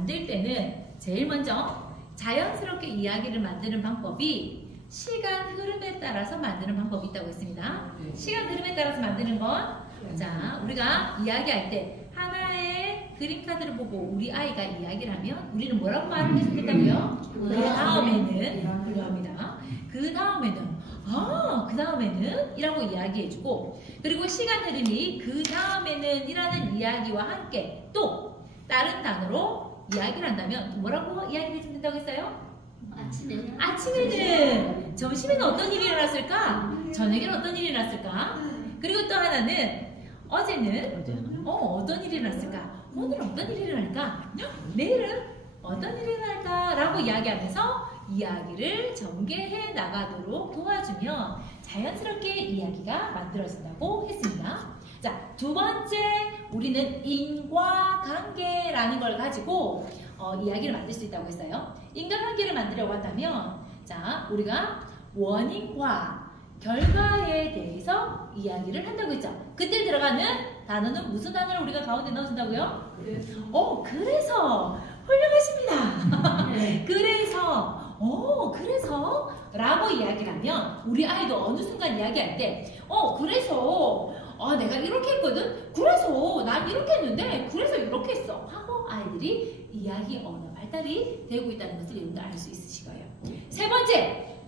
만들 때는 제일 먼저 자연스럽게 이야기를 만드는 방법이 시간 흐름에 따라서 만드는 방법이 있다고 했습니다. 시간 흐름에 따라서 만드는 건, 자, 우리가 이야기할 때 하나의 그림카드를 보고 우리 아이가 이야기를 하면 우리는 뭐라고 말을 해주면 된다고요? 그 다음에는 필요합니다. 그 다음에는 이라고 이야기해주고, 그리고 시간 흐름이 그 다음에는 이라는 이야기와 함께 또 다른 단어로 이야기를 한다면 뭐라고 이야기해주면 된다고 했어요? 아침에는, 점심에는 어떤 일이 일어났을까? 저녁에는 어떤 일이 일어났을까? 그리고 또 하나는 어제는 어떤 일이 일어났을까? 오늘은 어떤 일이 일어날까? 내일은 어떤 일이 일어날까? 라고 이야기하면서 이야기를 전개해 나가도록 도와주면 자연스럽게 이야기가 만들어진다고 했습니다. 자, 두 번째, 우리는 인과관계라는 걸 가지고 이야기를 만들 수 있다고 했어요. 인과관계를 만들려고 한다면, 자, 우리가 원인과 결과에 대해서 이야기를 한다고 했죠. 그때 들어가는 단어는 무슨 단어를 우리가 가운데 넣어준다고요? 그래서 훌륭하십니다. 그래서 라고 이야기를 하면 우리 아이도 어느 순간 이야기할 때 그래서 내가 이렇게 했거든? 그래서 난 이렇게 했는데 그래서 이렇게 했어 하고 아이들이 이야기 언어 발달이 되고 있다는 것을 여러분들 알 수 있으실 거예요. 세 번째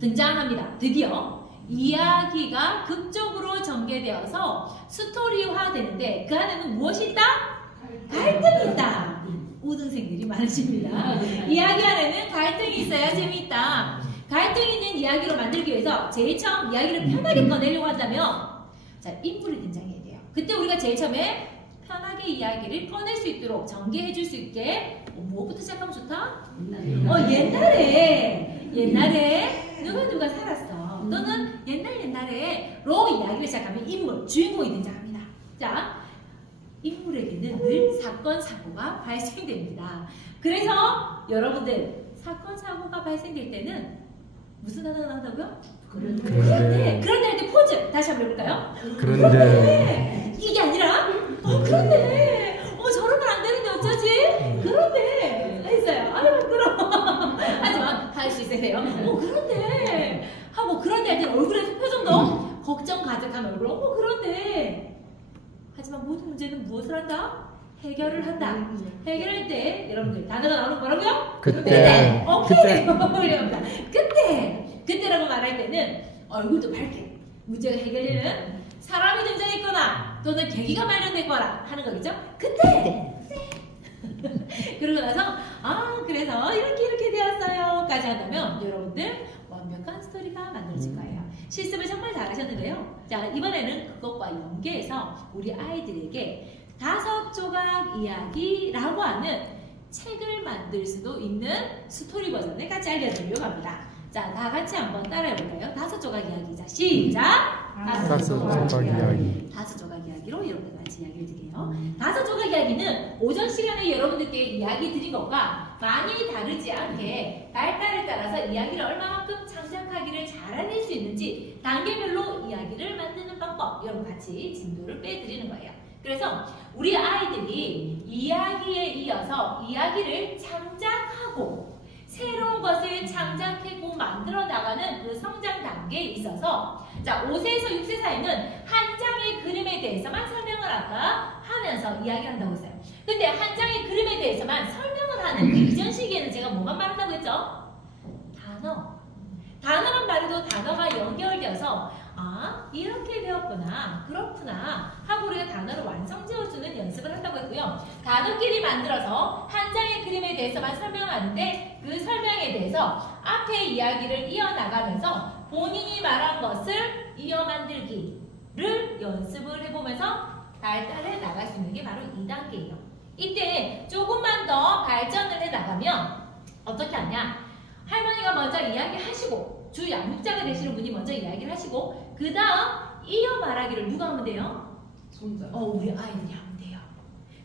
등장합니다. 드디어 이야기가 극적으로 전개되어서 스토리화 되는데 그 안에는 무엇이 있다? 갈등이 있다. 우등생들이 많으십니다. 이야기 안에는 갈등이 있어야 재미있다. 갈등이 있는 이야기로 만들기 위해서 제일 처음 이야기를 편하게 꺼내려고 한다면, 자, 인물이 등장해야 돼요. 그때 우리가 제일 처음에 편하게 이야기를 꺼낼 수 있도록 전개해 줄 수 있게 뭐부터 시작하면 좋다? 옛날에 누가 살았어. 또는 옛날에로 이야기를 시작하면 인물, 주인공이 등장합니다. 자, 인물에게는 늘 사건, 사고가 발생됩니다. 그래서 여러분들 사건, 사고가 발생될 때는 무슨 단어가 나온다고요? 그런데 할 때 포즈 다시 한번 해볼까요? 그런데 이게 아니라 그런데 저러면 안 되는데 어쩌지? 그런데 했어요. 아유 부끄러워. 하지만 할 수 있어야 돼요. 그런데 하고 그런데 할 때 얼굴에서 표정도 걱정 가득한 얼굴로 그런데 하지만 모든 문제는 무엇을 한다? 해결을 한다. 해결할 때 여러분들 단어가 나오는 거라고요? 그때. 그때라고 말할 때는 얼굴도 밝게 문제가 해결되는 사람이 등장했거나 또는 계기가 마련됐거나 하는 거겠죠? 그때. 그러고 나서 그래서 이렇게 되었어요 까지 한다면 여러분들 완벽한 스토리가 만들어질 거예요. 실습을 정말 잘하셨는데요. 자, 이번에는 그것과 연계해서 우리 아이들에게 5조각 이야기라고 하는 책을 만들 수도 있는 스토리 버전을 같이 알려드리려고 합니다. 자, 다 같이 한번 따라해볼까요? 5조각 이야기. 자, 시작! 5조각 이야기. 5조각 이야기로 여러분들 같이 이야기를 드릴게요. 5조각 이야기는 오전 시간에 여러분들께 이야기 드린 것과 많이 다르지 않게 발달에 따라서 이야기를 얼마만큼 창작하기를 잘해낼 수 있는지 단계별로 이야기를 만드는 방법, 여러분 같이 진도를 빼드리는 거예요. 그래서 우리 아이들이 이야기에 이어서 이야기를 창작하고 새로운 것을 창작하고 만들어 나가는 그 성장 단계에 있어서, 자, 5세에서 6세 사이는 한 장의 그림에 대해서만 설명을 하면서 이야기를 한다고 했어요. 근데 한 장의 그림에 대해서만 설명을 하는 그 이전 시기에는 제가 뭐만 말한다고 했죠? 단어만 말해도 단어가 연결되어서 이렇게 되었구나, 그렇구나 하고 우리가 단어를 완성 지어주는 연습을 한다고 했고요. 단어끼리 만들어서 한 장의 그림에 대해서만 설명하는데 그 설명에 대해서 앞에 이야기를 이어나가면서 본인이 말한 것을 이어 만들기를 연습을 해보면서 발달해 나갈 수 있는 게 바로 2단계예요. 이때 조금만 더 발전을 해 나가면 어떻게 하냐? 할머니가 먼저 이야기하시고 주 양육자가 되시는 분이 먼저 이야기를 하시고 그 다음 이어 말하기를 누가 하면 돼요? 우리 아이들이 하면 돼요.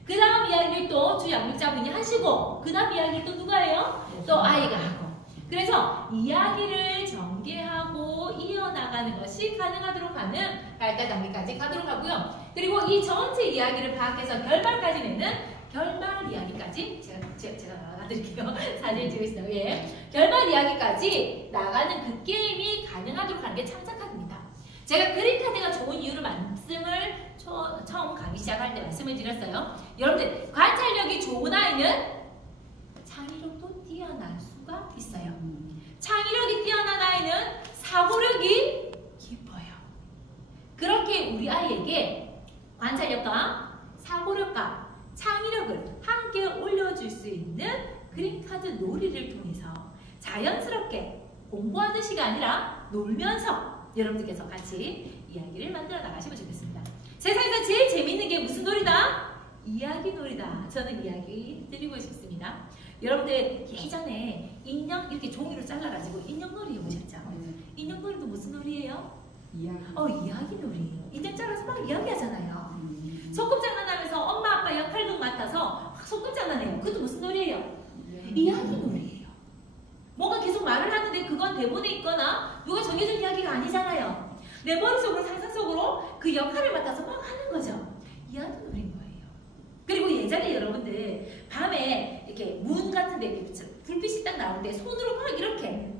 그 다음 이야기를 또 주 양육자분이 하시고 그 다음 이야기를 또 누가 해요? 또 아이가 하고. 그래서 이야기를 전개하고 이어나가는 것이 가능하도록 하는 발달 단계까지 가도록 하고요. 그리고 이 전체 이야기를 파악해서 결말까지 내는 결말 이야기까지 제가 놔드릴게요. 사진 찍으시나요? 예. 결말 이야기까지 나가는 그 게임이 가능하도록 하는 게 창작카드입니다. 제가 그림카드가 좋은 이유를 말씀을 처음 강의 시작할 때 말씀을 드렸어요. 여러분들 관찰력이 좋은 아이는 창의력도 뛰어날 수가 있어요. 창의력이 뛰어난 아이는 사고력이 깊어요. 그렇게 우리 아이에게 관찰력과 사고력과 창의력을 함께 올려줄 수 있는 그림카드 놀이를 통해서 자연스럽게 공부하는 시간이 아니라 놀면서 여러분들께서 같이 이야기를 만들어 나가시면 좋겠습니다. 세상에서 제일 재밌는 게 무슨 놀이다? 이야기 놀이다. 저는 이야기 드리고 싶습니다. 여러분들 예전에 인형 이렇게 종이로 잘라가지고 인형놀이 해보셨죠? 인형놀이도 무슨 놀이예요? 이야기 놀이에요. 인형 잘라서 막 이야기하잖아요. 소꿉장난하면서 엄마 아빠 역할도 맡아서 소꿉장난해요. 그것도 무슨 놀이예요? 이야기 놀이에요. 뭔가 계속 말을 하는데 그건 대본에 있거나 누가 정해준 이야기가 아니잖아요. 내 머릿속으로 상상 속으로 그 역할을 맡아서 막 하는 거죠. 이야기 놀이인 거예요. 그리고 예전에 여러분들 밤에 이렇게 문 같은 데 불빛이 딱 나올 때 손으로 막 이렇게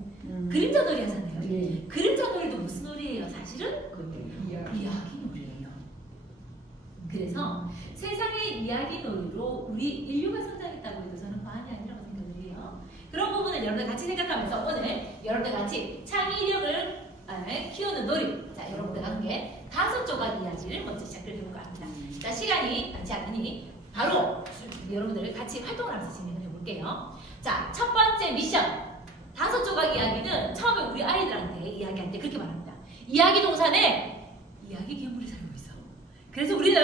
그림자 놀이 하잖아요. 네. 그림자 놀이도 무슨 놀이예요? 사실은 이야기 놀이예요. 그래서 세상의 이야기 놀이로 우리 인류가 성장했다고 해도 저는 과언이 아니라고 생각을 해요. 그런 부분을 여러분들 같이 생각하면서 오늘 여러분들 같이 창의력을 키우는 놀이. 자, 여러분들 함께 5조각 이야기를 먼저 시작을 해볼까 합니다. 자, 시간이 많지 않으니 바로 여러분들 같이 활동을 하면서 진행을 해볼게요. 자, 첫 번째 미션. 5조각 이야기는 처음에 우리 아이들한테 이야기할 때 그렇게 말합니다. 이야기 동산에 이야기 괴물이 살고 있어. 그래서 우리는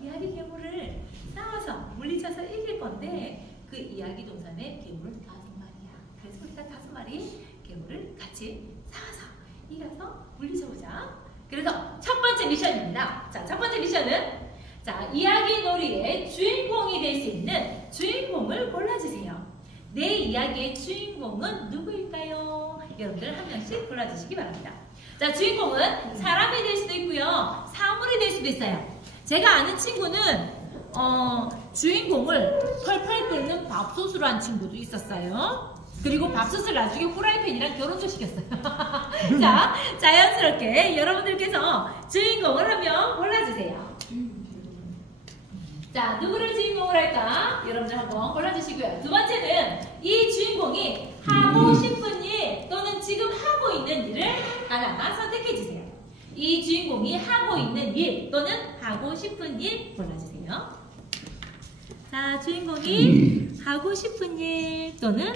이야기 괴물을 싸워서 물리쳐서 이길 건데 그 이야기 동산에 괴물 5마리야. 그래서 우리가 5마리 괴물을 같이 싸워서 이겨서 물리쳐보자. 그래서 첫 번째 미션입니다. 자, 첫 번째 미션은 자, 이야기 놀이의 주인공이 될 수 있는 주인공을 골라주세요. 내 이야기의 주인공은 누구일까요? 여러분들 한 명씩 골라주시기 바랍니다. 자, 주인공은 사람이 될 수도 있고요. 사물이 될 수도 있어요. 제가 아는 친구는 주인공을 펄펄 끓는 밥솥으로 한 친구도 있었어요. 그리고 밥솥을 나중에 후라이팬이랑 결혼도 시켰어요. 자, 자연스럽게 여러분들께서 주인공을 한 명 골라주세요. 자, 누구를 주인공을 할까? 여러분들 한번 골라주시고요. 두 번째는 이 주인공이 하고 싶은 일 또는 지금 하고 있는 일을 하나 선택해주세요. 이 주인공이 하고 있는 일 또는 하고 싶은 일 골라주세요. 자, 주인공이 하고 싶은 일 또는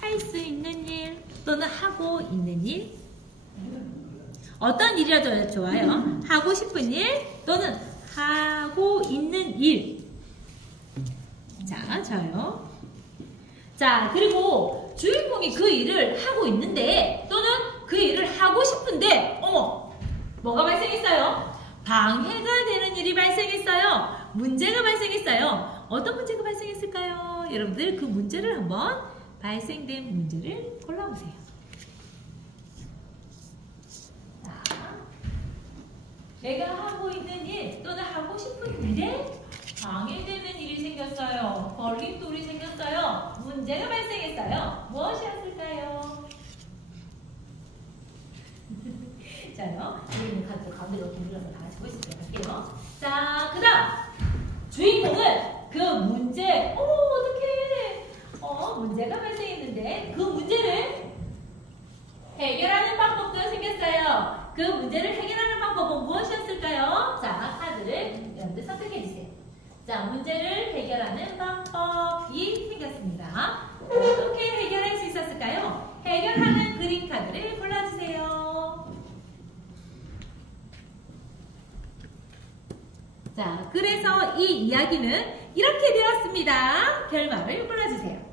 할 수 있는 일 또는 하고 있는 일. 어떤 일이라도 좋아요. 하고 싶은 일 또는 하고 있는 일. 자, 저요. 자, 그리고 주인공이 그 일을 하고 있는데 또는 그 일을 하고 싶은데 어머, 뭐가 발생했어요? 방해가 되는 일이 발생했어요. 문제가 발생했어요. 어떤 문제가 발생했을까요? 여러분들 그 문제를 한번 발생된 문제를 골라보세요. 자, 내가 하고 있는 일 또는 하고 싶은 일에 방해되는 일이 생겼어요. 걸림돌이 생겼어요. 문제가 발생했어요. 무엇이었을까요? 자요, 우리는 가운데로 돌려서 다 같이 보시도록 할게요. 자, 그 다음 주인공은 그 문제, 어떡해, 문제가 발생했는데 그 문제를 해결하는 방법도 생겼어요. 그 문제를 해결하는 방법은 무엇이었을까요? 자, 카드를 여러분들 선택해주세요. 자, 문제를 해결하는 방법이 생겼습니다. 어떻게 해결할 수 있었을까요? 해결하는 그림 카드를 골라주세요. 자, 그래서 이 이야기는 이렇게 되었습니다. 결말을 골라주세요.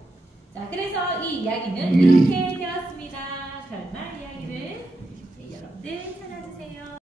자, 그래서 이 이야기는 이렇게 되었습니다. 결말 이야기를 여러분들 찾아주세요.